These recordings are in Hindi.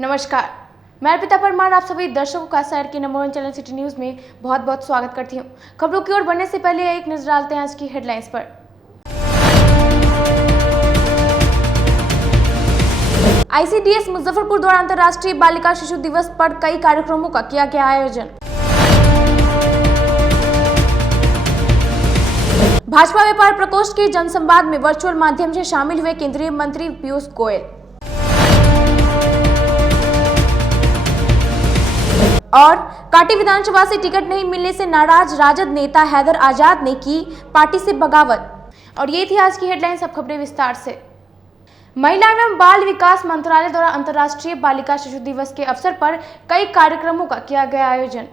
नमस्कार, मैं अर्पिता परमार आप सभी दर्शकों का शहर के नंबर 1 चैनल सिटी न्यूज में बहुत बहुत स्वागत करती हूं। खबरों की ओर बढ़ने से पहले एक नजर डालते हैं आज की हेडलाइंस पर। आईसीडीएस मुजफ्फरपुर द्वारा अंतर्राष्ट्रीय बालिका शिशु दिवस पर कई कार्यक्रमों का किया गया आयोजन। भाजपा व्यापार प्रकोष्ठ के जनसंवाद में वर्चुअल माध्यम से शामिल हुए केंद्रीय मंत्री पीयूष गोयल। और काटी विधानसभा से टिकट नहीं मिलने से नाराज राजद नेता हैदर आजाद ने की पार्टी से बगावत। और ये थी आज की हेडलाइंस। अब खबरें विस्तार से। महिला एवं बाल विकास मंत्रालय द्वारा अंतर्राष्ट्रीय बालिका शिशु दिवस के अवसर पर कई कार्यक्रमों का किया गया आयोजन।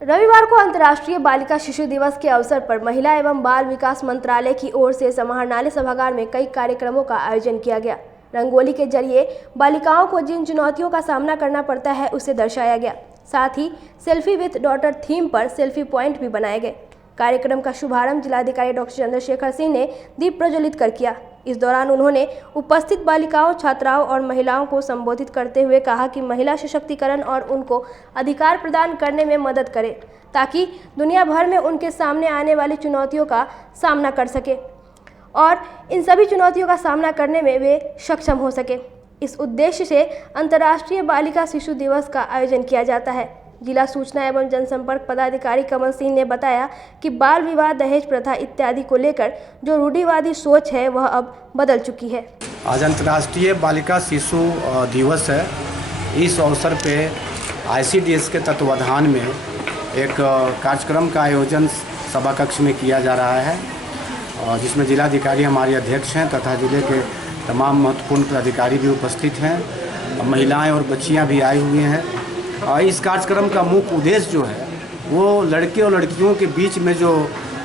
रविवार को अंतर्राष्ट्रीय बालिका शिशु दिवस के अवसर पर महिला एवं बाल विकास मंत्रालय की ओर से समाहरणालय सभागार में कई कार्यक्रमों का आयोजन किया गया। रंगोली के जरिए बालिकाओं को जिन चुनौतियों का सामना करना पड़ता है उसे दर्शाया गया। साथ ही सेल्फी विद डॉटर थीम पर सेल्फी पॉइंट भी बनाए गए। कार्यक्रम का शुभारंभ जिलाधिकारी डॉक्टर चंद्रशेखर सिंह ने दीप प्रज्वलित कर किया। इस दौरान उन्होंने उपस्थित बालिकाओं, छात्राओं और महिलाओं को संबोधित करते हुए कहा कि महिला सशक्तिकरण और उनको अधिकार प्रदान करने में मदद करे ताकि दुनिया भर में उनके सामने आने वाली चुनौतियों का सामना कर सके और इन सभी चुनौतियों का सामना करने में वे सक्षम हो सके। इस उद्देश्य से अंतर्राष्ट्रीय बालिका शिशु दिवस का आयोजन किया जाता है। जिला सूचना एवं जनसंपर्क पदाधिकारी कमल सिंह ने बताया कि बाल विवाह, दहेज प्रथा इत्यादि को लेकर जो रूढ़िवादी सोच है वह अब बदल चुकी है। आज अंतर्राष्ट्रीय बालिका शिशु दिवस है। इस अवसर पे आईसीडीएस के तत्वाधान में एक कार्यक्रम का आयोजन सभा कक्ष में किया जा रहा है, जिसमें जिलाधिकारी हमारे अध्यक्ष हैं तथा जिले के तमाम महत्वपूर्ण अधिकारी भी उपस्थित हैं। महिलाएं और बच्चियां भी आई हुई हैं। इस कार्यक्रम का मुख्य उद्देश्य जो है वो लड़के और लड़कियों के बीच में जो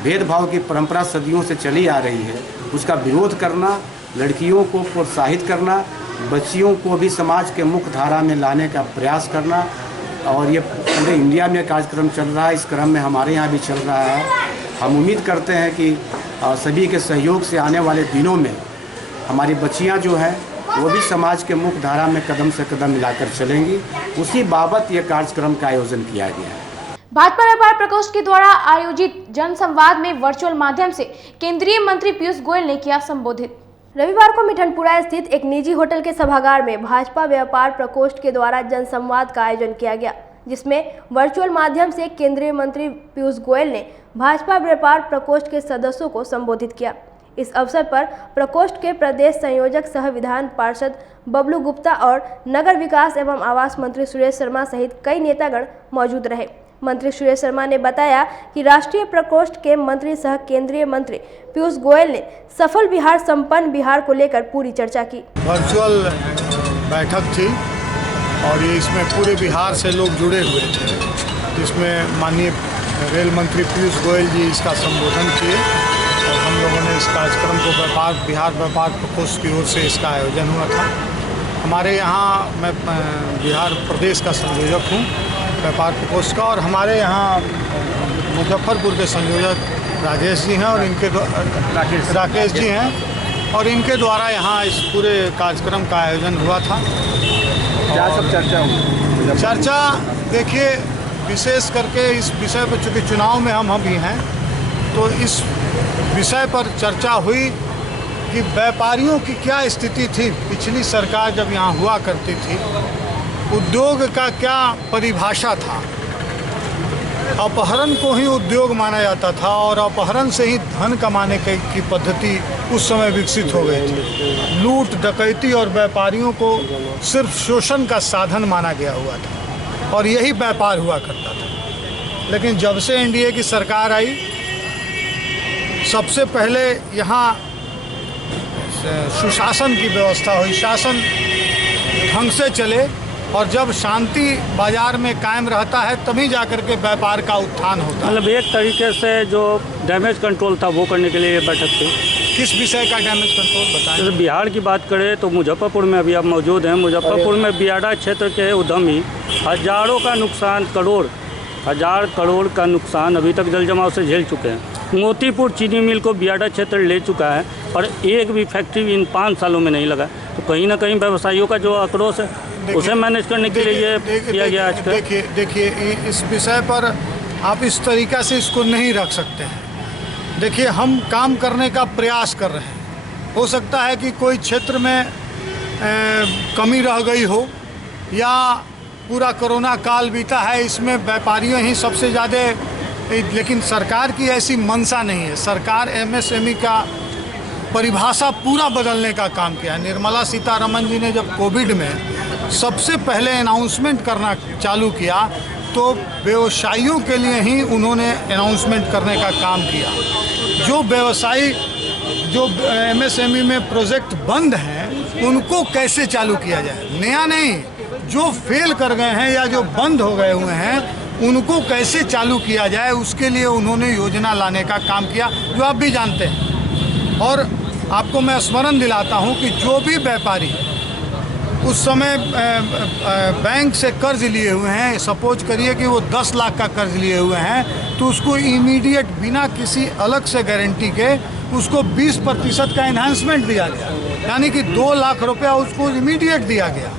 भेदभाव की परंपरा सदियों से चली आ रही है उसका विरोध करना, लड़कियों को प्रोत्साहित करना, बच्चियों को भी समाज के मुख्य धारा में लाने का प्रयास करना। और ये पूरे इंडिया में कार्यक्रम चल रहा है। इस क्रम में हमारे यहाँ भी चल रहा है। हम उम्मीद करते हैं कि सभी के सहयोग से आने वाले दिनों में हमारी बच्चियां जो हैं वो भी समाज के मुख्य धारा में कदम से कदम मिलाकर चलेंगी। उसी बाबत ये कार्यक्रम का आयोजन किया गया है। भाजपा व्यापार प्रकोष्ठ के द्वारा आयोजित जनसंवाद में वर्चुअल माध्यम से केंद्रीय मंत्री पीयूष गोयल ने किया संबोधित। रविवार को मिठनपुरा स्थित एक निजी होटल के सभागार में भाजपा व्यापार प्रकोष्ठ के द्वारा जनसंवाद का आयोजन किया गया, जिसमें वर्चुअल माध्यम से केंद्रीय मंत्री पीयूष गोयल ने भाजपा व्यापार प्रकोष्ठ के सदस्यों को संबोधित किया। इस अवसर पर प्रकोष्ठ के प्रदेश संयोजक सह विधान पार्षद बबलू गुप्ता और नगर विकास एवं आवास मंत्री सुरेश शर्मा सहित कई नेतागण मौजूद रहे। मंत्री सुरेश शर्मा ने बताया कि राष्ट्रीय प्रकोष्ठ के मंत्री सह केंद्रीय मंत्री पीयूष गोयल ने सफल बिहार, संपन्न बिहार को लेकर पूरी चर्चा की। वर्चुअल बैठक थी और ये इसमें पूरे बिहार से लोग जुड़े हुए थे। इसमें माननीय रेल मंत्री पीयूष गोयल जी इसका संबोधन किए और हम लोगों ने इस कार्यक्रम को बिहार व्यापार प्रकोष्ठ की ओर से इसका आयोजन हुआ था। हमारे यहाँ मैं बिहार प्रदेश का संयोजक हूँ व्यापार प्रकोष्ठ का, और हमारे यहाँ मुजफ्फरपुर के संयोजक राजेश जी हैं और इनके राकेश जी हैं और इनके द्वारा यहाँ इस पूरे कार्यक्रम का आयोजन हुआ था। क्या सब चर्चा हुई? चर्चा देखिए, विशेष करके इस विषय पर, चूँकि चुनाव में हम अभी हैं तो इस विषय पर चर्चा हुई कि व्यापारियों की क्या स्थिति थी पिछली सरकार जब यहाँ हुआ करती थी, उद्योग का क्या परिभाषा था। अपहरण को ही उद्योग माना जाता था और अपहरण से ही धन कमाने की पद्धति उस समय विकसित हो गई थी। लूट, डकैती और व्यापारियों को सिर्फ शोषण का साधन माना गया हुआ था और यही व्यापार हुआ करता था। लेकिन जब से एनडीए की सरकार आई, सबसे पहले यहाँ सुशासन की व्यवस्था हुई, शासन ढंग से चले और जब शांति बाजार में कायम रहता है तभी जाकर के व्यापार का उत्थान होता है। मतलब एक तरीके से जो डैमेज कंट्रोल था वो करने के लिए ये बैठक थी। किस विषय का डैमेज कंट्रोल बताएं? जैसे बिहार की बात करें तो मुजफ्फरपुर में अभी आप मौजूद हैं। मुजफ्फरपुर में बियाडा क्षेत्र के उद्यमी हजारों का नुकसान, हजार करोड़ का नुकसान अभी तक जल जमाव से झेल चुके हैं। मोतीपुर चीनी मिल को बियाडा क्षेत्र ले चुका है और एक भी फैक्ट्री इन 5 सालों में नहीं लगा। तो कहीं ना कहीं व्यवसायियों का जो आक्रोश है उसे मैनेज करने के लिए ये किया गया आज का। देखिए इस विषय पर आप इस तरीक़ा से इसको नहीं रख सकते हैं। देखिए हम काम करने का प्रयास कर रहे हैं। हो सकता है कि कोई क्षेत्र में कमी रह गई हो या पूरा कोरोना काल बीता है, इसमें व्यापारियों ही सबसे ज़्यादा, लेकिन सरकार की ऐसी मंशा नहीं है। सरकार MSME का परिभाषा पूरा बदलने का काम किया है। निर्मला सीतारमण जी ने जब कोविड में सबसे पहले अनाउंसमेंट करना चालू किया तो व्यवसायियों के लिए ही उन्होंने अनाउंसमेंट करने का काम किया। जो व्यवसायी जो MSME में प्रोजेक्ट बंद हैं उनको कैसे चालू किया जाए, नया नहीं, जो फेल कर गए हैं या जो बंद हो गए हुए हैं उनको कैसे चालू किया जाए, उसके लिए उन्होंने योजना लाने का काम किया, जो आप भी जानते हैं। और आपको मैं स्मरण दिलाता हूं कि जो भी व्यापारी उस समय बैंक से कर्ज लिए हुए हैं, सपोज करिए कि वो 10 लाख का कर्ज लिए हुए हैं, तो उसको इमीडिएट बिना किसी अलग से गारंटी के उसको 20% का एनहांसमेंट दिया गया, यानी कि 2 लाख रुपया उसको इमीडिएट दिया गया।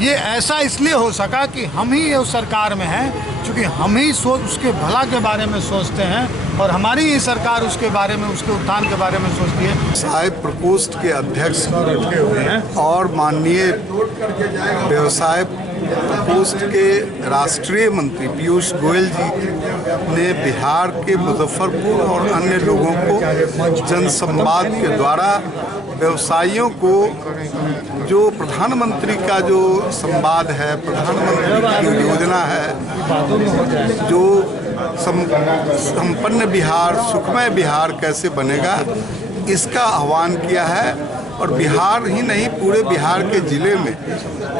ये ऐसा इसलिए हो सका कि हम ही ये सरकार में हैं, क्योंकि हम ही उसके भला के बारे में सोचते हैं और हमारी ही सरकार उसके बारे में, उसके उत्थान के बारे में सोचती है। व्यवसाय प्रकोष्ठ के अध्यक्ष बैठे हुए हैं और माननीय व्यवसाय प्रकोष्ठ के राष्ट्रीय मंत्री पीयूष गोयल जी ने बिहार के मुजफ्फरपुर और अन्य लोगों को जनसंवाद के द्वारा व्यवसायियों को जो प्रधानमंत्री का जो संवाद है, प्रधानमंत्री की जो योजना है, जो संपन्न बिहार, सुखमय बिहार कैसे बनेगा, इसका आह्वान किया है। और बिहार ही नहीं, पूरे बिहार के ज़िले में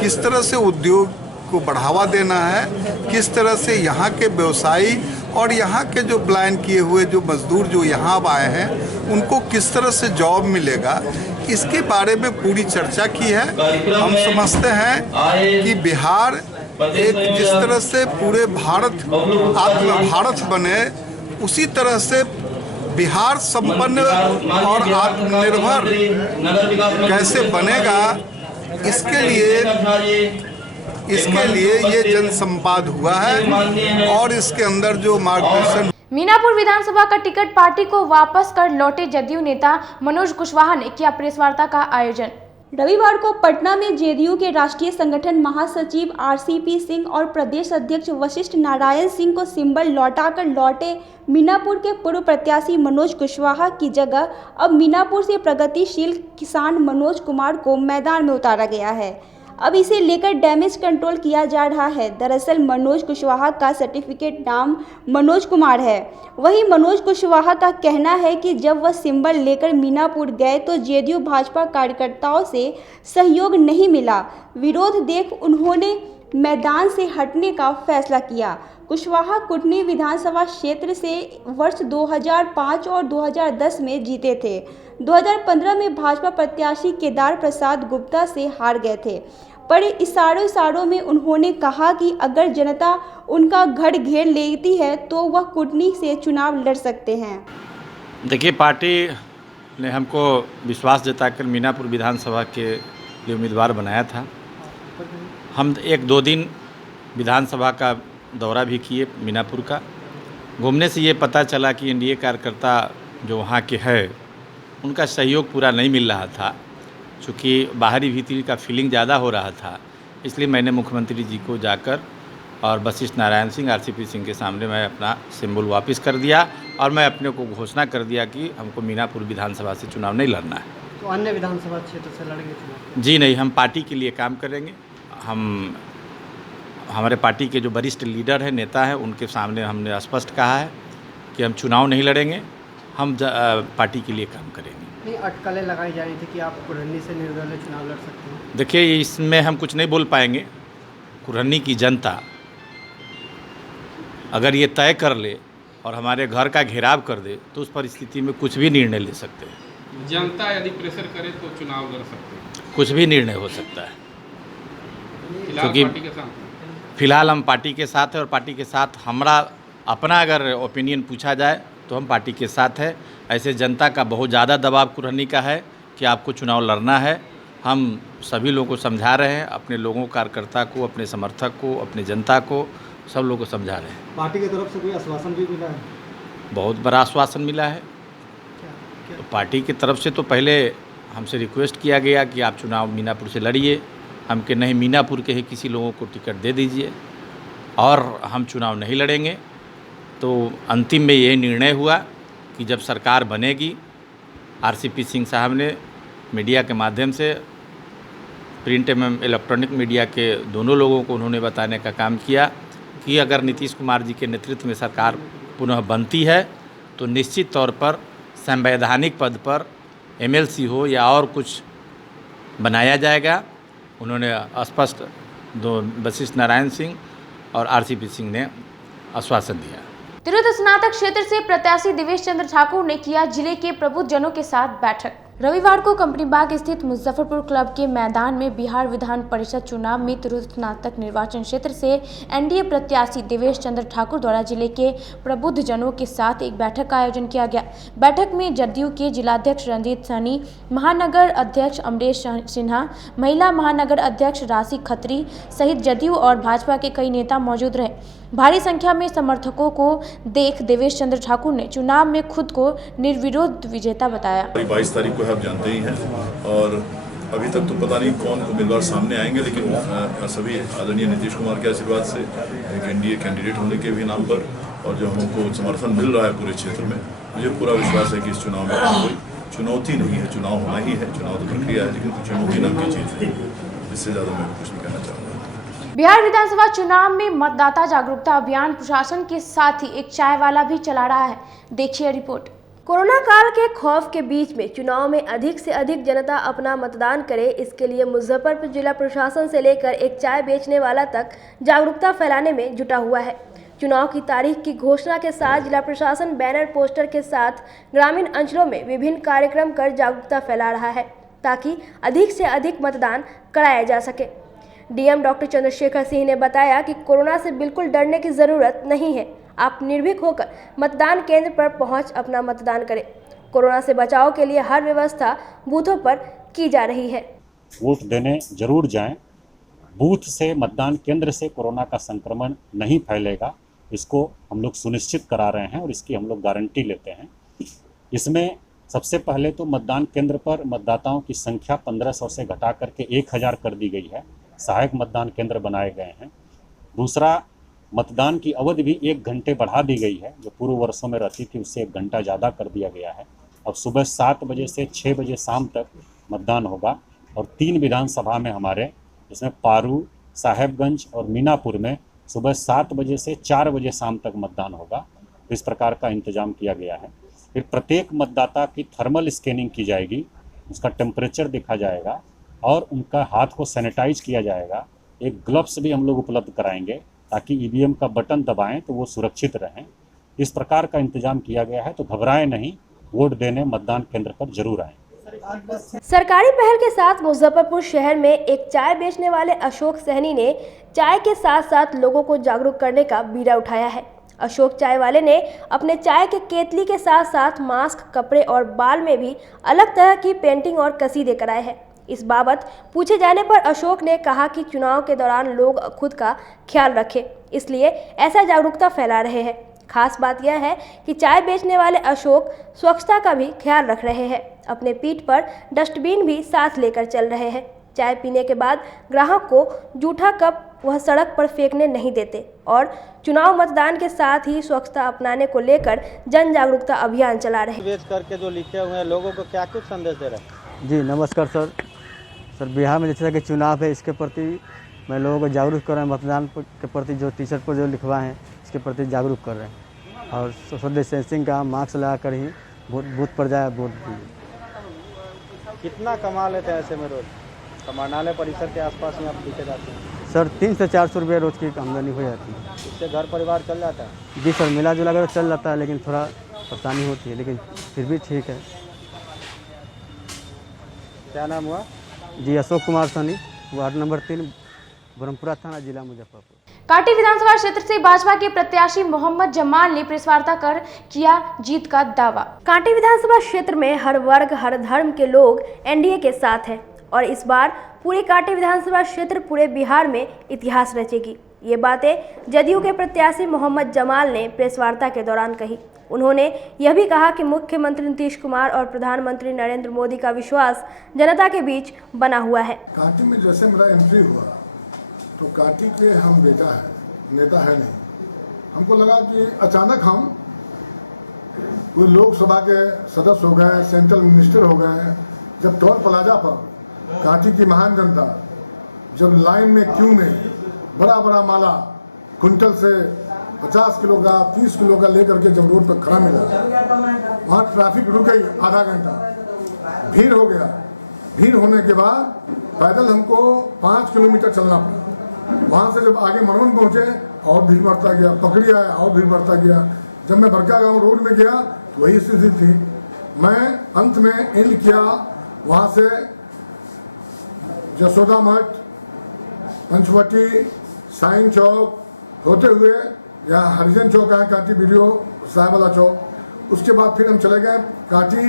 किस तरह से उद्योग को बढ़ावा देना है, किस तरह से यहाँ के व्यवसायी और यहाँ के जो प्लान किए हुए जो मजदूर जो यहाँ आए हैं उनको किस तरह से जॉब मिलेगा, इसके बारे में पूरी चर्चा की है। हम समझते हैं कि बिहार एक जिस तरह से पूरे भारत आत्म भारत बने, उसी तरह से बिहार संपन्न और आत्मनिर्भर कैसे बनेगा, इसके लिए ये जनसंवाद हुआ है। और इसके अंदर जो मार्गदर्शन मीनापुर विधानसभा का टिकट पार्टी को वापस कर लौटे जदयू नेता मनोज कुशवाहा ने किया प्रेस वार्ता का आयोजन। रविवार को पटना में जेडीयू के राष्ट्रीय संगठन महासचिव RCP सिंह और प्रदेश अध्यक्ष वशिष्ठ नारायण सिंह को सिंबल लौटाकर लौटे मीनापुर के पूर्व प्रत्याशी मनोज कुशवाहा की जगह अब मीनापुर से प्रगतिशील किसान मनोज कुमार को मैदान में उतारा गया है। अब इसे लेकर डैमेज कंट्रोल किया जा रहा है। दरअसल मनोज कुशवाहा का सर्टिफिकेट नाम मनोज कुमार है। वहीं मनोज कुशवाहा का कहना है कि जब वह सिंबल लेकर मीनापुर गए तो जेडीयू भाजपा कार्यकर्ताओं से सहयोग नहीं मिला। विरोध देख उन्होंने मैदान से हटने का फैसला किया। कुशवाहा कुटनी विधानसभा क्षेत्र से वर्ष 2005 और 2010 में जीते थे। 2015 में भाजपा प्रत्याशी केदार प्रसाद गुप्ता से हार गए थे। पर इशारों में उन्होंने कहा कि अगर जनता उनका घर घेर लेती है तो वह कुटनी से चुनाव लड़ सकते हैं। देखिए, पार्टी ने हमको विश्वास जताकर मीनापुर विधानसभा के लिए उम्मीदवार बनाया था। हम 1-2 दिन विधानसभा का दौरा भी किए मीनापुर का। घूमने से ये पता चला कि एनडीए कार्यकर्ता जो वहाँ के है उनका सहयोग पूरा नहीं मिल रहा था। चूँकि बाहरी भीतरी का फीलिंग ज़्यादा हो रहा था, इसलिए मैंने मुख्यमंत्री जी को जाकर और वशिष्ठ नारायण सिंह RCP सिंह के सामने मैं अपना सिंबल वापस कर दिया और मैं अपने को घोषणा कर दिया कि हमको मीनापुर विधानसभा से चुनाव नहीं लड़ना है। तो अन्य विधानसभा क्षेत्र से लड़ेंगे चुनाव? जी नहीं, हम पार्टी के लिए काम करेंगे। हमारे पार्टी के जो वरिष्ठ लीडर हैं, नेता हैं, उनके सामने हमने स्पष्ट कहा है कि हम चुनाव नहीं लड़ेंगे, हम पार्टी के लिए काम करेंगे। नहीं, अटकलें लगाई जा रही थी कि आप कुरहनी से निर्दलीय चुनाव लड़ सकते हैं। देखिए, इसमें हम कुछ नहीं बोल पाएंगे। कुरहनी की जनता अगर ये तय कर ले और हमारे घर का घेराव कर दे तो उस परिस्थिति में कुछ भी निर्णय ले सकते हैं। जनता यदि प्रेशर करे तो चुनाव लड़ सकते हैं, कुछ भी निर्णय हो सकता है। क्योंकि फिलहाल हम पार्टी के साथ हैं और पार्टी के साथ हमारा अपना अगर ओपिनियन पूछा जाए तो हम पार्टी के साथ है। ऐसे जनता का बहुत ज़्यादा दबाव कुरहनी का है कि आपको चुनाव लड़ना है, हम सभी लोगों को समझा रहे हैं, अपने लोगों कार्यकर्ता को, अपने समर्थक को, अपने जनता को, सब लोगों को समझा रहे हैं। पार्टी की तरफ से कोई आश्वासन भी मिला है? बहुत बड़ा आश्वासन मिला है। तो पार्टी की तरफ से तो पहले हमसे रिक्वेस्ट किया गया कि आप चुनाव मीनापुर से लड़िए। हम के नहीं, मीनापुर के ही किसी लोगों को टिकट दे दीजिए और हम चुनाव नहीं लड़ेंगे। तो अंतिम में ये निर्णय हुआ कि जब सरकार बनेगी, आरसीपी सिंह साहब ने मीडिया के माध्यम से, प्रिंट एवं इलेक्ट्रॉनिक मीडिया के दोनों लोगों को उन्होंने बताने का काम किया कि अगर नीतीश कुमार जी के नेतृत्व में सरकार पुनः बनती है तो निश्चित तौर पर संवैधानिक पद पर एमएलसी हो या और कुछ बनाया जाएगा। उन्होंने स्पष्ट वशिष्ठ नारायण सिंह और आरसीपी सिंह ने आश्वासन दिया। तिरहुत स्नातक क्षेत्र से प्रत्याशी देवेश चंद्र ठाकुर ने किया जिले के प्रबुद्धजनों के साथ बैठक। रविवार को कंपनी बाग स्थित मुजफ्फरपुर क्लब के मैदान में बिहार विधान परिषद चुनाव में तिरहुत स्नातक निर्वाचन क्षेत्र से एनडीए प्रत्याशी देवेश चंद्र ठाकुर द्वारा जिले के प्रबुद्धजनों के साथ एक बैठक का आयोजन किया गया। बैठक में जदयू के जिलाध्यक्ष रंजीत सैनी, महानगर अध्यक्ष अमरेश सिन्हा, महिला महानगर अध्यक्ष राशि खत्री सहित जदयू और भाजपा के कई नेता मौजूद रहे। भारी संख्या में समर्थकों को देख देवेश चंद्र ठाकुर ने चुनाव में खुद को निर्विरोध विजेता बताया। 22 तारीख को आप जानते ही हैं और अभी तक तो पता नहीं कौन उम्मीदवार सामने आएंगे, लेकिन सभी आदरणीय नीतीश कुमार के आशीर्वाद से एक एनडीए कैंडिडेट होने के भी नाम पर और जो हमको समर्थन मिल रहा है पूरे क्षेत्र में, मुझे पूरा विश्वास है कि इस चुनाव में कोई चुनौती नहीं है। चुनाव होना ही है, चुनाव तो प्रक्रिया है, लेकिन चुनौती नाम की चीज़ है। इससे ज़्यादा मैं कुछ नहीं कहना चाहूँगा। बिहार विधानसभा चुनाव में मतदाता जागरूकता अभियान प्रशासन के साथ ही एक चाय वाला भी चला रहा है। देखिए रिपोर्ट। कोरोना काल के खौफ के बीच में चुनाव में अधिक से अधिक जनता अपना मतदान करे, इसके लिए मुजफ्फरपुर जिला प्रशासन से लेकर एक चाय बेचने वाला तक जागरूकता फैलाने में जुटा हुआ है। चुनाव की तारीख की घोषणा के साथ जिला प्रशासन बैनर पोस्टर के साथ ग्रामीण अंचलों में विभिन्न कार्यक्रम कर जागरूकता फैला रहा है ताकि अधिक से अधिक मतदान कराया जा सके। डीएम डॉक्टर चंद्रशेखर सिंह ने बताया कि कोरोना से बिल्कुल डरने की जरूरत नहीं है, आप निर्भीक होकर मतदान केंद्र पर पहुंच अपना मतदान करें। कोरोना से बचाव के लिए हर व्यवस्था बूथों पर की जा रही है। वोट देने जरूर जाएं। बूथ से, मतदान केंद्र से कोरोना का संक्रमण नहीं फैलेगा, इसको हम लोग सुनिश्चित करा रहे हैं और इसकी हम लोग गारंटी लेते हैं। इसमें सबसे पहले तो मतदान केंद्र पर मतदाताओं की संख्या 1500 से घटा करके 1000 कर दी गई है। सहायक मतदान केंद्र बनाए गए हैं। दूसरा, मतदान की अवधि भी 1 घंटे बढ़ा दी गई है, जो पूर्व वर्षों में रहती थी उससे 1 घंटा ज़्यादा कर दिया गया है। अब सुबह 7 बजे से 6 बजे शाम तक मतदान होगा और 3 विधानसभा में हमारे, जिसमें पारू, साहेबगंज और मीनापुर में सुबह 7 बजे से 4 बजे शाम तक मतदान होगा। इस प्रकार का इंतजाम किया गया है। फिर प्रत्येक मतदाता की थर्मल स्कैनिंग की जाएगी, उसका टेम्परेचर देखा जाएगा और उनका हाथ को सैनिटाइज किया जाएगा। एक ग्लव्स भी हम लोग उपलब्ध कराएंगे ताकि ईवीएम का बटन दबाएं तो वो सुरक्षित रहें। इस प्रकार का इंतजाम किया गया है, तो घबराएं नहीं, वोट देने मतदान केंद्र पर जरूर आएं। सरकारी पहल के साथ मुजफ्फरपुर शहर में एक चाय बेचने वाले अशोक सहनी ने चाय के साथ साथ लोगों को जागरूक करने का बीड़ा उठाया है। अशोक चाय वाले ने अपने चाय के केतली के साथ साथ मास्क, कपड़े और बाल में भी अलग तरह की पेंटिंग और कसीदे कराए हैं। इस बाबत पूछे जाने पर अशोक ने कहा कि चुनाव के दौरान लोग खुद का ख्याल रखें, इसलिए ऐसा जागरूकता फैला रहे हैं। खास बात यह है कि चाय बेचने वाले अशोक स्वच्छता का भी ख्याल रख रहे हैं। अपने पीठ पर डस्टबिन भी साथ लेकर चल रहे हैं। चाय पीने के बाद ग्राहक को जूठा कप वह सड़क पर फेंकने नहीं देते और चुनाव मतदान के साथ ही स्वच्छता अपनाने को लेकर जन जागरूकता अभियान चला रहे हैं। बेच करके जो लिखे हुए हैं लोगों को क्या कुछ संदेश दे रहे हैं? जी नमस्कार सर। बिहार में जैसे कि चुनाव है, इसके प्रति मैं लोगों को जागरूक कर रहे हैं। मतदान के प्रति जो टी शर्ट पर जो लिखवाए हैं इसके प्रति जागरूक कर रहे हैं और सोशल डिस्टेंसिंग का मास्क लगा कर ही बूथ पर जाए वोट दीजिए। कितना कमा लेते हैं ऐसे में रोज? समानालय परिसर के आसपास में आप दिखे जाते हैं सर? 300 से 400 रुपये रोज की आमदनी हो जाती है। इससे घर परिवार चल जाता है? जी सर, मिला जुला कर चल जाता है, लेकिन थोड़ा परेशानी होती है, लेकिन फिर भी ठीक है। क्या नाम हुआ? जी अशोक कुमार सनी, वार्ड नंबर 3, ब्रह्मपुरा थाना, जिला मुजफ्फरपुर। कांटी विधानसभा क्षेत्र से भाजपा के प्रत्याशी मोहम्मद जमाल ने प्रेस वार्ता कर किया जीत का दावा। कांटी विधानसभा क्षेत्र में हर वर्ग, हर धर्म के लोग एनडीए के साथ हैं और इस बार पूरे कांटी विधानसभा क्षेत्र पूरे बिहार में इतिहास रचेगी। ये बातें जदयू के प्रत्याशी मोहम्मद जमाल ने प्रेस वार्ता के दौरान कही। उन्होंने यह भी कहा कि मुख्यमंत्री नीतीश कुमार और प्रधानमंत्री नरेंद्र मोदी का विश्वास जनता के बीच बना हुआ है। कांटी में जैसे मेरा एंट्री हुआ तो कांटी के हम बेटा है, नेता है नहीं। हमको लगा कि अचानक हम कोई लोकसभा के सदस्य हो गए, सेंट्रल मिनिस्टर हो गए। जब टोल प्लाजा पर कांटी की महान जनता जब लाइन में क्यू में बड़ा बड़ा माला कुंटल से 50 किलो का 30 किलो का लेकर के जब रोड पर खड़ा मिला, वहाँ ट्रैफिक रुक गई आधा घंटा, भीड़ हो गया। भीड़ होने के बाद पैदल हमको 5 किलोमीटर चलना पड़ा। वहाँ से जब आगे मरवन पहुँचे और भीड़ बढ़ता गया, पकड़ी आया और भीड़ बढ़ता गया। जब मैं बड़का गाँव रोड में गया तो वही स्थिति थी। मैं अंत में एंड किया वहाँ से जसोदा मठ, पंचवटी, साइन चौक होते हुए यहाँ हरिजन चौक है, कांटी वीडियो साहब वाला चौक। उसके बाद फिर हम चले गए कांटी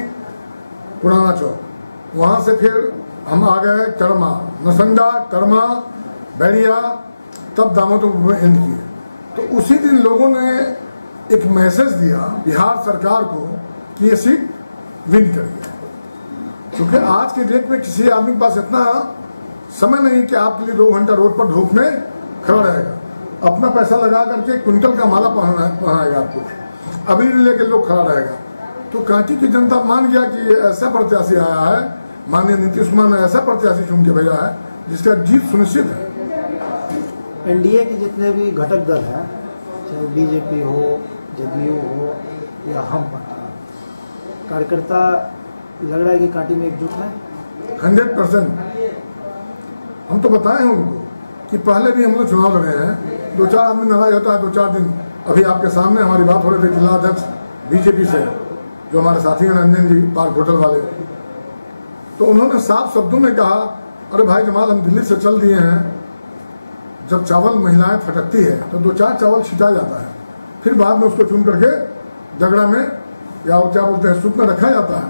पुराना चौक। वहाँ से फिर हम आ गए कर्मा, नसंदा, कर्मा, बैरिया, तब दामोदर में एंड किए। तो उसी दिन लोगों ने एक मैसेज दिया बिहार सरकार को कि ये सीट विन करेगी। क्योंकि आज के डेट में किसी आदमी के पास इतना समय नहीं कि आपके लिए 2 घंटा रोड पर धूप में खड़ा रहेगा। अपना पैसा लगा करके कुंटल का माला पहनाएगा आपको, अबीर लेके लोग खड़ा रहेगा। तो कांटी की जनता मान गया कि ये ऐसा प्रत्याशी आया है, माननीय नीतीश कुमार ने ऐसा प्रत्याशी चुन के भेजा है जिसका जीत सुनिश्चित है। एनडीए के जितने भी घटक दल हैं, चाहे बीजेपी हो, जदयू हो या हम पार्टी, कार्यकर्ता लग रहा है कि कांटी में एकजुट है 100%। हम तो बताए हैं उनको कि पहले भी हम लोग चुनाव लड़े हैं, 2-4 आदमी नाराज होता है 2-4 दिन। अभी आपके सामने हमारी बात हो रही थी जिला अध्यक्ष बीजेपी से जो हमारे साथी हैं रंजन जी पार्क होटल वाले, तो उन्होंने साफ शब्दों में कहा, अरे भाई जमाल हम दिल्ली से चल दिए हैं, जब चावल महिलाएं फटकती है तो 2-4 चावल छिटा जाता है, फिर बाद में उसको चुन करके झगड़ा में या क्या बोलते हैं सूप में रखा जाता है।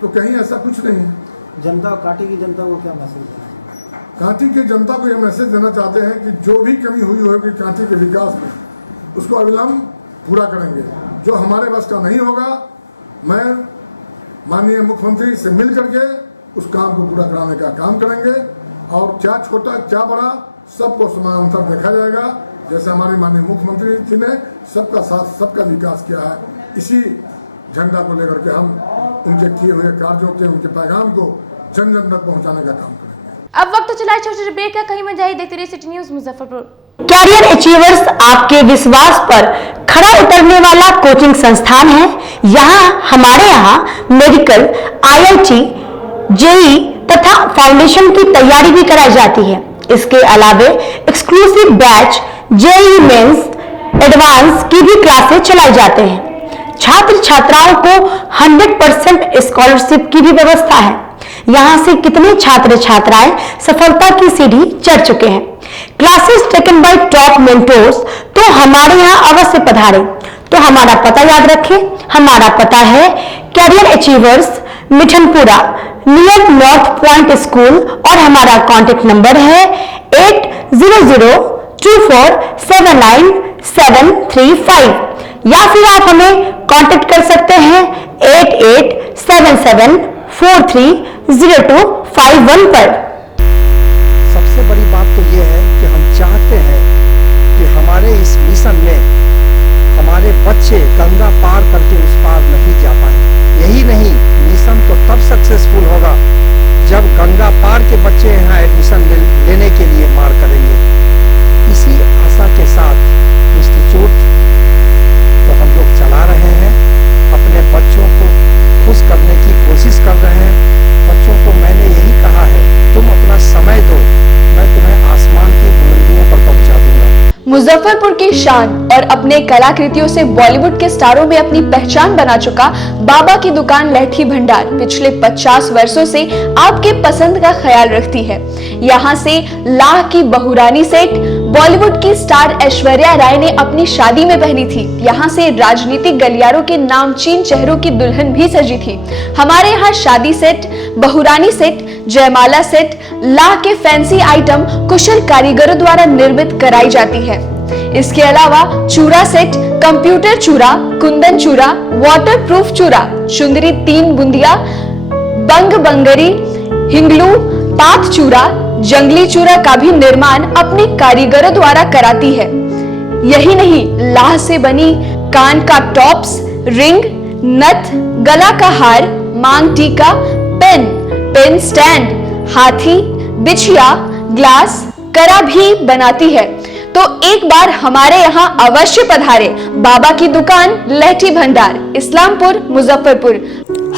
तो कहीं ऐसा कुछ नहीं है। जनता, कांटी की जनता को क्या मैसेज देना है? कांटी की जनता को ये मैसेज देना चाहते हैं कि जो भी कमी हुई होगी कांटी के विकास में उसको अविलंब पूरा करेंगे। जो हमारे बस का नहीं होगा, मैं माननीय मुख्यमंत्री से मिल करके उस काम को पूरा कराने का काम करेंगे। और क्या छोटा क्या बड़ा सबको समानांतर देखा जाएगा। जैसे हमारे माननीय मुख्यमंत्री जी ने सबका साथ सबका विकास किया है, इसी झंडा को लेकर के हम उनके किए हुए कार्यों के उनके पैगाम को जन जन तक पहुँचाने का काम करेंगे। अब वक्त चला है छोटे ब्रेक का, कहीं में जाइए, देखते रहिए city news Muzaffarpur. Career achievers आपके विश्वास पर खरा उतरने वाला कोचिंग संस्थान है। हमारे यहाँ मेडिकल, IIT, JEE तथा फाउंडेशन की तैयारी भी कराई जाती है। इसके अलावे exclusive batch JEE mains, advance की भी क्लासेस चलाई जाते हैं। छात्र छात्राओं को 100% स्कॉलरशिप की भी व्यवस्था है। यहाँ से कितने छात्र छात्राएं सफलता की सीढ़ी चढ़ चुके हैं। Classes taken by top mentors, तो हमारे यहाँ अवश्य पधारें। तो हमारा पता याद रखें, हमारा पता है career achievers, Mithanpura, near north point school, और हमारा कॉन्टेक्ट नंबर है 8002479735, या फिर आप हमें कांटेक्ट कर सकते हैं 8877430251 पर। सबसे बड़ी बात तो ये है कि हम चाहते हैं कि हमारे इस मिशन में हमारे बच्चे गंगा पार करके उस पार नहीं जा पाए। यही नहीं, मिशन तो तब सक्सेसफुल होगा जब गंगा पार के बच्चे यहाँ एडमिशन लेने के लिए मार करेंगे। इसी आशा के साथ इंस्टीट्यूट तो हम लोग चला रहे हैं, अपने बच्चों को खुश करने की कोशिश कर रहे हैं। बच्चों को मैंने यही कहा है, तुम अपना समय दो, मैं तुम्हें आसमान की बुलंदियों पर पहुंचा दूंगा। मुजफ्फरपुर की शान और अपने कलाकृतियों से बॉलीवुड के स्टारों में अपनी पहचान बना चुका बाबा की दुकान लहठी भंडार पिछले 50 वर्षों से आपके पसंद का ख्याल रखती है। यहाँ से लाह की बहुरानी सेट, बॉलीवुड की स्टार ऐश्वर्या राय ने अपनी शादी में पहनी थी। यहाँ से राजनीतिक गलियारों के नामचीन चेहरों की दुल्हन भी सजी थी। हमारे यहाँ शादी सेट, बहुरानी सेट, जयमाला सेट, लाख के फैंसी आइटम कुशल कारीगरों द्वारा निर्मित कराई जाती है। इसके अलावा चूड़ा सेट, कंप्यूटर चूड़ा, कुंदन चूड़ा, वाटरप्रूफ चूड़ा, चुंदरी 3 बुंदिया, बंग बंगरी, हिंगलू, पात चूड़ा, जंगली चूड़ा का भी निर्माण अपने कारीगरों द्वारा कराती है। यही नहीं, लाह से बनी कान का टॉप्स, रिंग, नथ, गला का हार, मांग टीका, पेन स्टैंड, हाथी, बिछिया, ग्लास, करा भी बनाती है। तो एक बार हमारे यहाँ अवश्य पधारे। बाबा की दुकान लहठी भंडार, इस्लामपुर, मुजफ्फरपुर।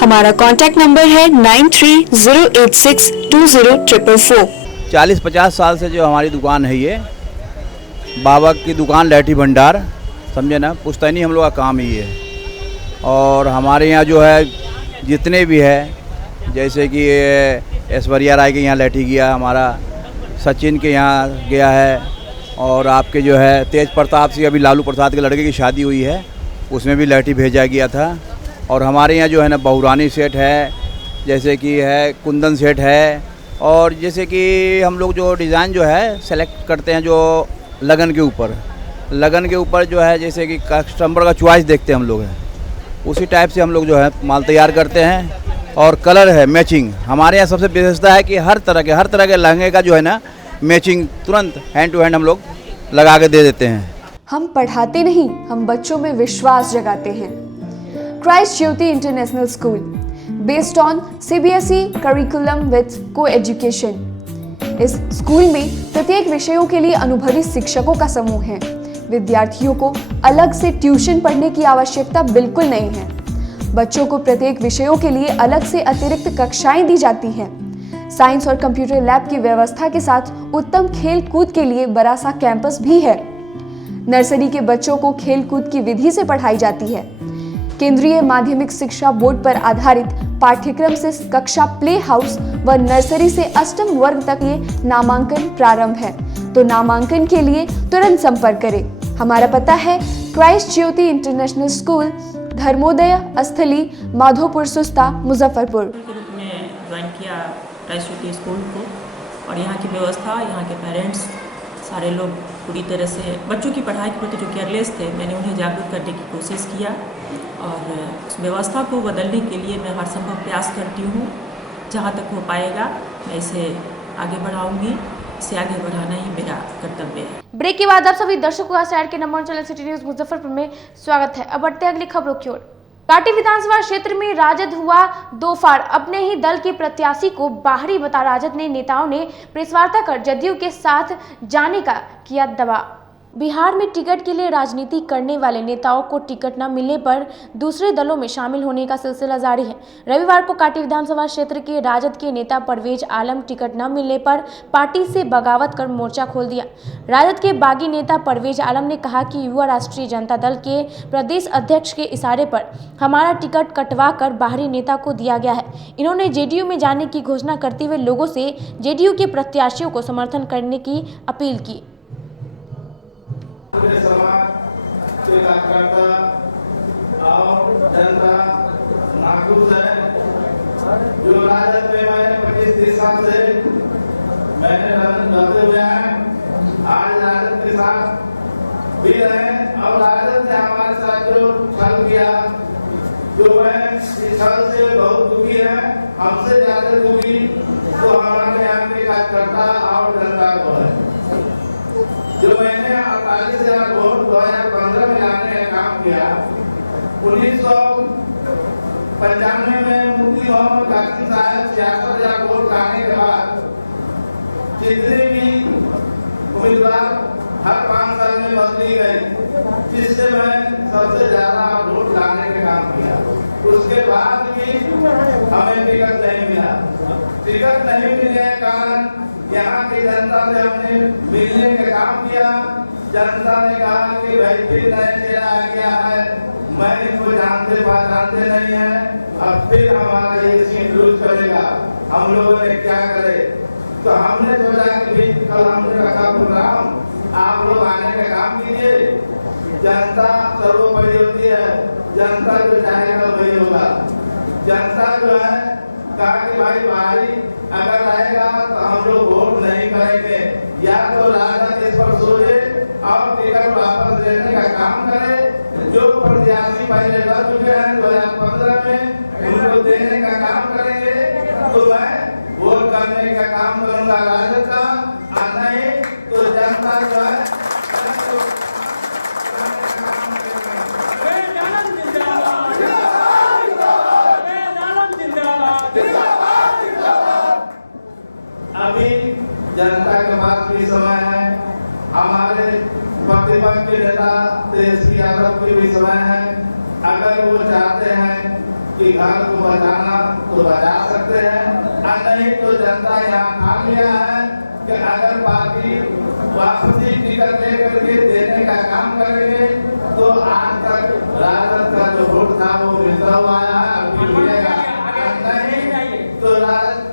हमारा कांटेक्ट नंबर है 9308620444। 40-50 साल से जो हमारी दुकान है, ये बाबा की दुकान लहठी भंडार, समझे ना, पुश्तैनी हम लोग का काम ही है। और हमारे यहाँ जो है जितने भी है, जैसे कि ऐश्वर्या राय के यहाँ लहठी गया, हमारा सचिन के यहाँ गया है, और आपके जो है तेज प्रताप सिंह, अभी लालू प्रसाद के लड़के की शादी हुई है, उसमें भी लहठी भेजा गया था। और हमारे यहाँ जो है ना बहुरानी सेट है, जैसे कि है कुंदन सेट है, और जैसे कि हम लोग जो डिज़ाइन जो है सेलेक्ट करते हैं जो लगन के ऊपर जो है, जैसे कि कस्टमर का चॉइस देखते हैं हम लोग हैं, उसी टाइप से हम लोग जो है माल तैयार करते हैं। और कलर है मैचिंग, हमारे यहाँ सबसे विशेषता है कि हर तरह के लहंगे का जो है ना मैचिंग तुरंत हैंड टू हैंड हम लोग लगा के दे देते हैं। हम पढ़ाते नहीं, हम बच्चों में विश्वास जगाते हैं। Christ Jyoti international school, based on CBSE curriculum with co-education. इस स्कूल में प्रत्येक विषयों के लिए अनुभवी शिक्षकों का समूह है। विद्यार्थियों को अलग से ट्यूशन पढ़ने की आवश्यकता बिल्कुल नहीं है। बच्चों को प्रत्येक विषयों के लिए अलग से अतिरिक्त कक्षाएं दी जाती हैं। साइंस और कंप्यूटर लैब की व्यवस्था के साथ उत्तम खेल कूद के लिए बड़ा सा कैंपस भी है। नर्सरी के बच्चों को खेल कूद की विधि से पढ़ाई जाती है। केंद्रीय माध्यमिक शिक्षा बोर्ड पर आधारित पाठ्यक्रम से कक्षा प्ले हाउस व नर्सरी से अष्टम वर्ग तक ये नामांकन प्रारंभ है। तो नामांकन के लिए तुरंत संपर्क करें। हमारा पता है Christ Jyoti international school, Dharmodaya स्थली, माधोपुर सुस्ता, मुजफ्फरपुर। ज्वाइन किया क्राइस्ट ज्योति स्कूल को, और यहाँ की व्यवस्था, यहाँ के पेरेंट्स, सारे लोग पूरी तरह से बच्चों की पढ़ाई के प्रति जो केयरलेस थे, मैंने उन्हें जागरूक करने की कोशिश किया, और उस व्यवस्था को बदलने के लिए मैं हर संभव प्रयास करती हूँ। जहाँ तक हो पाएगा मैं इसे आगे बढ़ाऊँगी, इसे आगे बढ़ाना ही मेरा कर्तव्य है। ब्रेक के बाद आप सभी दर्शकों का शहर के number 1 channel city news Muzaffarpur में स्वागत है। अब बढ़ते हैं अगली खबरों की ओर। काटी विधानसभा क्षेत्र में राजद हुआ दो फाड़। अपने ही दल के प्रत्याशी को बाहरी बता राजद ने नेताओं ने प्रेस वार्ता कर जदयू के साथ जाने का किया दबाव। बिहार में टिकट के लिए राजनीति करने वाले नेताओं को टिकट न मिलने पर दूसरे दलों में शामिल होने का सिलसिला जारी है। रविवार को काटी विधानसभा क्षेत्र के राजद के नेता परवेज आलम टिकट न मिलने पर पार्टी से बगावत कर मोर्चा खोल दिया। राजद के बागी नेता परवेज आलम ने कहा कि युवा राष्ट्रीय जनता दल के प्रदेश अध्यक्ष के इशारे पर हमारा टिकट कटवा कर बाहरी नेता को दिया गया है। इन्होंने जेडीयू में जाने की घोषणा करते हुए लोगों से जेडीयू के प्रत्याशियों को समर्थन करने की अपील की। पूरे समाज के कार्यकर्ता और जनता नाखुश है। जो राजद में मैंने 25-30 साल से मैंने रहते हुए हैं, आज राजद के साथ भी रहे, और राजद ने हमारे साथ जो छल किया, जो मैं इस छल से बहुत दुखी है, हमसे ज्यादा दुखी तो हमारे यहाँ के कार्यकर्ता और जनता को है। जो मैंने 48,000 वोट 2015 में लाने का काम किया, 1995 में मुफ्ती मोहम्मद कासिम साहब 66,000 वोट लाने के बाद जितने भी उम्मीदवार हर 5 साल में बदली गई, जिससे मैं सबसे ज्यादा वोट लाने का काम किया। उसके बाद भी हमें टिकट नहीं मिला। टिकट नहीं मिलने के कारण यहाँ की जनता से हमने मिलने का काम किया। जनता ने कहा कि भाई फिर नया चेहरा आ गया है, मैं इनको जानते पहचानते नहीं है, अब फिर हमारा ये सीट लूज करेगा, हम लोगों ने क्या करे। तो हमने सोचा कि कल हमने रखा प्रोग्राम आप लोग आने का काम कीजिए। जनता सर्वोपरि होती है, जनता जो चाहेगा वही होगा। जनता जो है कहा कि भाई बाहरी अगर आएगा तो हम लोग वोट नहीं करेंगे, या तो राजद इस पर सोचे और टिकट वापस लेने का काम करे। जो प्रत्याशी पहले लड़ चुके हैं 2015 में उनको देने का काम करेंगे, तो मैं वोट करने का काम करूंगा राजद का, और नहीं तो जनता जो है अभी जनता के पास भी समय है। हमारे प्रतिपक्ष के नेता तेजस्वी यादव के भी समय है। अगर वो चाहते हैं कि घर को बचाना तो बचा सकते हैं, और नहीं तो जनता यहाँ ठान लिया है कि अगर पार्टी वापसी टिकट लेकर के देने का काम करेंगे तो आज तक राजद का जो वोट था वो मिलता हुआ आया है, अभी मिलेगा। नहीं तो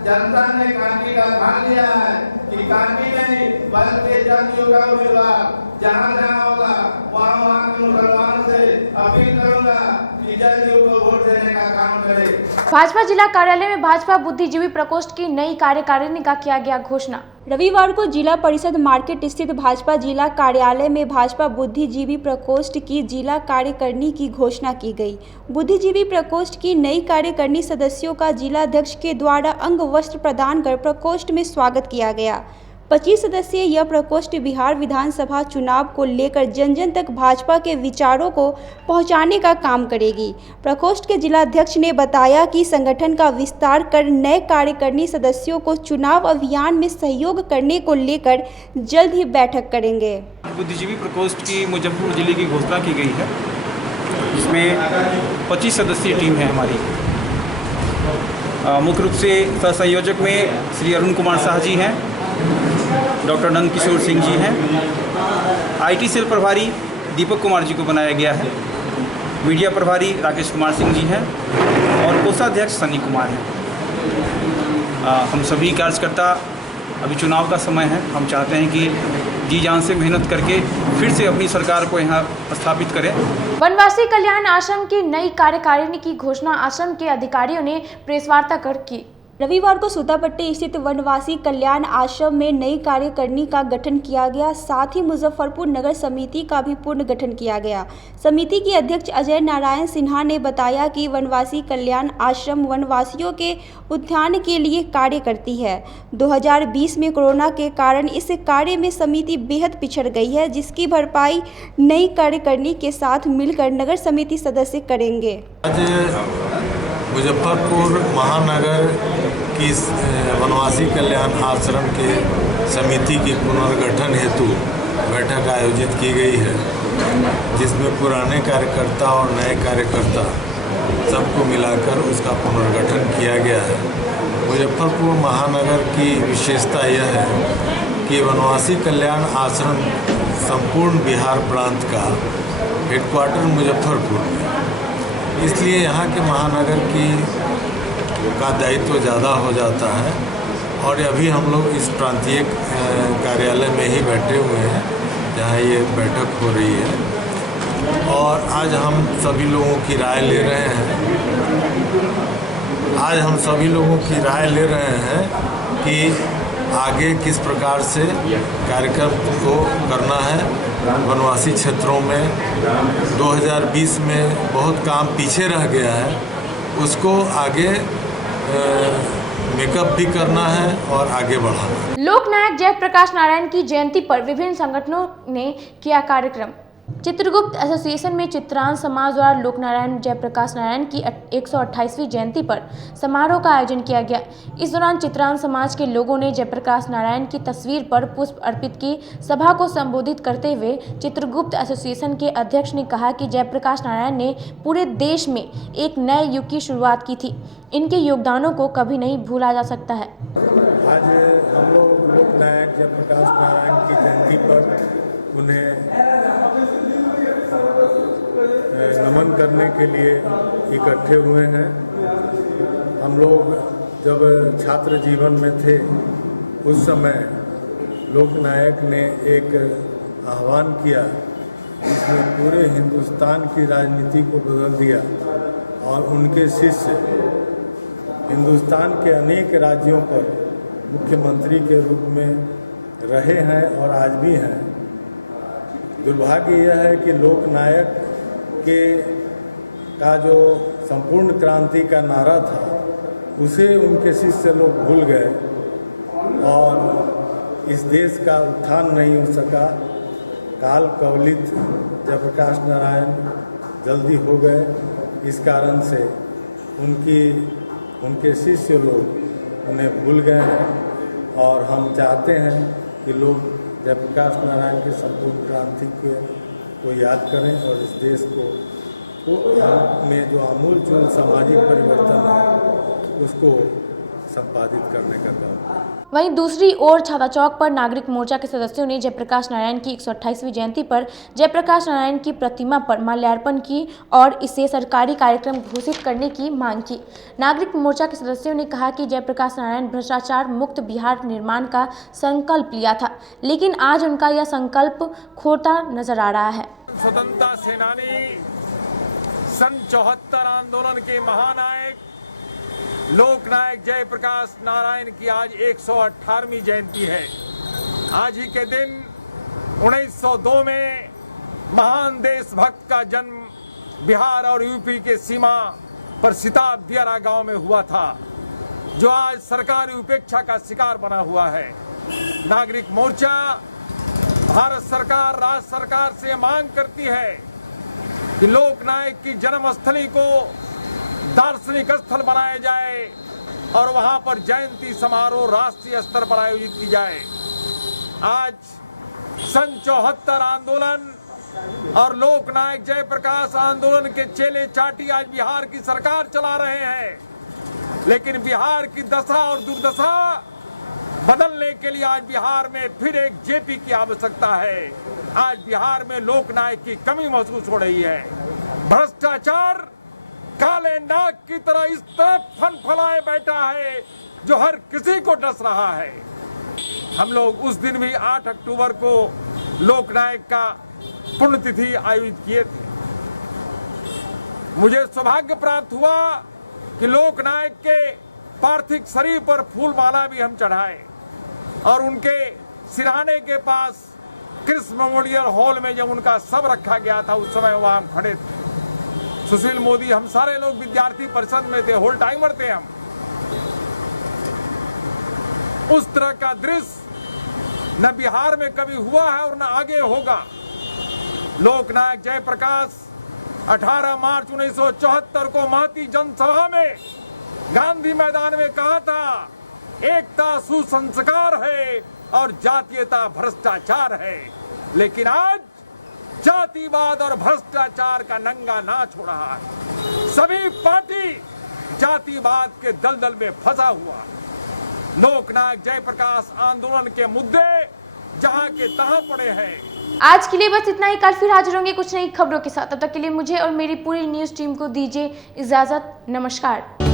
जनता ने कांटी का ठान लिया है कि कांटी नहीं बल्कि जदयू का उम्मीदवार जहाँ जहाँ होगा वहाँ के मुसलमानों से अपील करूंगा कि जदयू को वोट देने का काम करे। भाजपा जिला कार्यालय में भाजपा बुद्धिजीवी प्रकोष्ठ की नई कार्यकारिणी का किया गया घोषणा। रविवार को जिला परिषद मार्केट स्थित भाजपा जिला कार्यालय में भाजपा बुद्धिजीवी प्रकोष्ठ की जिला कार्यकारिणी की घोषणा की गई। बुद्धिजीवी प्रकोष्ठ की नई कार्यकारिणी सदस्यों का जिलाध्यक्ष के द्वारा अंग वस्त्र प्रदान कर प्रकोष्ठ में स्वागत किया गया। 25 सदस्यीय यह प्रकोष्ठ बिहार विधानसभा चुनाव को लेकर जन जन तक भाजपा के विचारों को पहुंचाने का काम करेगी। प्रकोष्ठ के जिलाध्यक्ष ने बताया कि संगठन का विस्तार कर नए कार्यकारिणी सदस्यों को चुनाव अभियान में सहयोग करने को लेकर जल्द ही बैठक करेंगे। बुद्धिजीवी प्रकोष्ठ की मुजफ्फरपुर जिले की घोषणा की गई है, जिसमें 25 सदस्यीय टीम है हमारी। मुख्य रूप से सहसंयोजक में श्री अरुण कुमार शाह जी हैं, डॉक्टर नंद किशोर सिंह जी हैं, आईटी सेल प्रभारी दीपक कुमार जी को बनाया गया है, मीडिया प्रभारी राकेश कुमार सिंह जी हैं और कोषाध्यक्ष सनी कुमार हैं। हम सभी कार्यकर्ता, अभी चुनाव का समय है, हम चाहते हैं कि जी जान से मेहनत करके फिर से अपनी सरकार को यहाँ स्थापित करें। वनवासी कल्याण आश्रम की नई कार्यकारिणी की घोषणा आश्रम के अधिकारियों ने प्रेस वार्ता कर की। रविवार को सूतापट्टी स्थित वनवासी कल्याण आश्रम में नई कार्यकारिणी का गठन किया गया। साथ ही मुजफ्फरपुर नगर समिति का भी पूर्ण गठन किया गया। समिति के अध्यक्ष अजय नारायण सिन्हा ने बताया कि वनवासी कल्याण आश्रम वनवासियों के उत्थान के लिए कार्य करती है। 2020 में कोरोना के कारण इस कार्य में समिति बेहद पिछड़ गई है, जिसकी भरपाई नई कार्यकारिणी के साथ मिलकर नगर समिति सदस्य करेंगे। मुजफ्फरपुर महानगर की वनवासी कल्याण आश्रम के समिति के पुनर्गठन हेतु बैठक आयोजित की गई है, जिसमें पुराने कार्यकर्ता और नए कार्यकर्ता सबको मिलाकर उसका पुनर्गठन किया गया है। मुजफ्फरपुर महानगर की विशेषता यह है कि वनवासी कल्याण आश्रम संपूर्ण बिहार प्रांत का हेडक्वार्टर मुजफ्फरपुर में, इसलिए यहाँ के महानगर का दायित्व ज़्यादा हो जाता है। और अभी हम लोग इस प्रांतीय कार्यालय में ही बैठे हुए हैं जहाँ ये बैठक हो रही है, और आज हम सभी लोगों की राय ले रहे हैं कि आगे किस प्रकार से कार्यक्रम को करना है। वनवासी क्षेत्रों में 2020 में बहुत काम पीछे रह गया है, उसको आगे मेकअप भी करना है और आगे बढ़ाना है। लोकनायक जयप्रकाश नारायण की जयंती पर विभिन्न संगठनों ने किया कार्यक्रम। चित्रगुप्त एसोसिएशन में चित्रांश समाज द्वारा लोकनारायण जयप्रकाश नारायण की 128वीं जयंती पर समारोह का आयोजन किया गया। इस दौरान चित्रांश समाज के लोगों ने जयप्रकाश नारायण की तस्वीर पर पुष्प अर्पित की। सभा को संबोधित करते हुए चित्रगुप्त एसोसिएशन के अध्यक्ष ने कहा कि जयप्रकाश नारायण ने पूरे देश में एक नए युग की शुरुआत की थी। इनके योगदानों को कभी नहीं भूला जा सकता है। आज हम लोग लोकनायक जयप्रकाश नारायण की जयंती पर उन्हें नमन करने के लिए इकट्ठे हुए हैं। हम लोग जब छात्र जीवन में थे, उस समय लोकनायक ने एक आह्वान किया जिसने पूरे हिंदुस्तान की राजनीति को बदल दिया और उनके शिष्य हिंदुस्तान के अनेक राज्यों पर मुख्यमंत्री के रूप में रहे हैं और आज भी हैं। दुर्भाग्य यह है कि लोकनायक का जो संपूर्ण क्रांति का नारा था उसे उनके शिष्य लोग भूल गए और इस देश का उत्थान नहीं हो सका। काल कवलित जयप्रकाश नारायण जल्दी हो गए, इस कारण से उनके शिष्य लोग उन्हें भूल गए हैं और हम चाहते हैं कि लोग जयप्रकाश नारायण के संपूर्ण क्रांति को याद करें और इस देश में जो आमूलचूल सामाजिक परिवर्तन है उसको संपादित करने का काम। वहीं दूसरी ओर छाता चौक पर नागरिक मोर्चा के सदस्यों ने जयप्रकाश नारायण की 128वीं जयंती पर जयप्रकाश नारायण की प्रतिमा पर माल्यार्पण की और इसे सरकारी कार्यक्रम घोषित करने की मांग की। नागरिक मोर्चा के सदस्यों ने कहा कि जयप्रकाश नारायण भ्रष्टाचार मुक्त बिहार निर्माण का संकल्प लिया था, लेकिन आज उनका यह संकल्प खोता नजर आ रहा है। स्वतंत्रता सेनानी, सन 74 आंदोलन के महानायक लोकनायक जयप्रकाश नारायण की आज 118वीं जयंती है। आज ही के दिन 1902 में महान देशभक्त का जन्म बिहार और यूपी के सीमा पर सिताब दियारा गांव में हुआ था, जो आज सरकारी उपेक्षा का शिकार बना हुआ है। नागरिक मोर्चा भारत सरकार, राज्य सरकार से मांग करती है कि लोकनायक की जन्मस्थली को दार्शनिक स्थल बनाया जाए और वहां पर जयंती समारोह राष्ट्रीय स्तर पर आयोजित की जाए। आज सन 74 आंदोलन और लोकनायक जयप्रकाश आंदोलन के चेले चाटी आज बिहार की सरकार चला रहे हैं, लेकिन बिहार की दशा और दुर्दशा बदलने के लिए आज बिहार में फिर एक जेपी की आवश्यकता है। आज बिहार में लोकनायक की कमी महसूस हो रही है। भ्रष्टाचार काले नाग की तरह इस तरफ फनफलाए बैठा है जो हर किसी को डस रहा है। हम लोग उस दिन भी 8 अक्टूबर को लोकनायक का पुण्यतिथि आयोजित किए थे। मुझे सौभाग्य प्राप्त हुआ कि लोकनायक के पार्थिव शरीर पर फूल माला भी हम चढ़ाए और उनके सिरहाने के पास कृष्ण मेमोरियल हॉल में जब उनका शव रखा गया था उस समय वहां हम खड़े थे। सुशील मोदी, हम सारे लोग विद्यार्थी परिषद में थे, होल टाइमर थे हम। उस तरह का दृश्य न बिहार में कभी हुआ है और न आगे होगा। लोकनायक जयप्रकाश 18 मार्च 1974 को महती जनसभा में गांधी मैदान में कहा था, एकता सुसंस्कार है और जातीयता भ्रष्टाचार है। लेकिन आज जातिवाद और भ्रष्टाचार का नंगा नाच हो रहा है। सभी पार्टी जातिवाद के दलदल में फंसा हुआ। लोकनायक जयप्रकाश आंदोलन के मुद्दे जहां के तहां पड़े हैं। आज के लिए बस इतना ही। कल फिर हाजिर होंगे कुछ नई खबरों के साथ। तब तक के लिए मुझे और मेरी पूरी न्यूज़ टीम को दीजिए इजाजत। नमस्कार।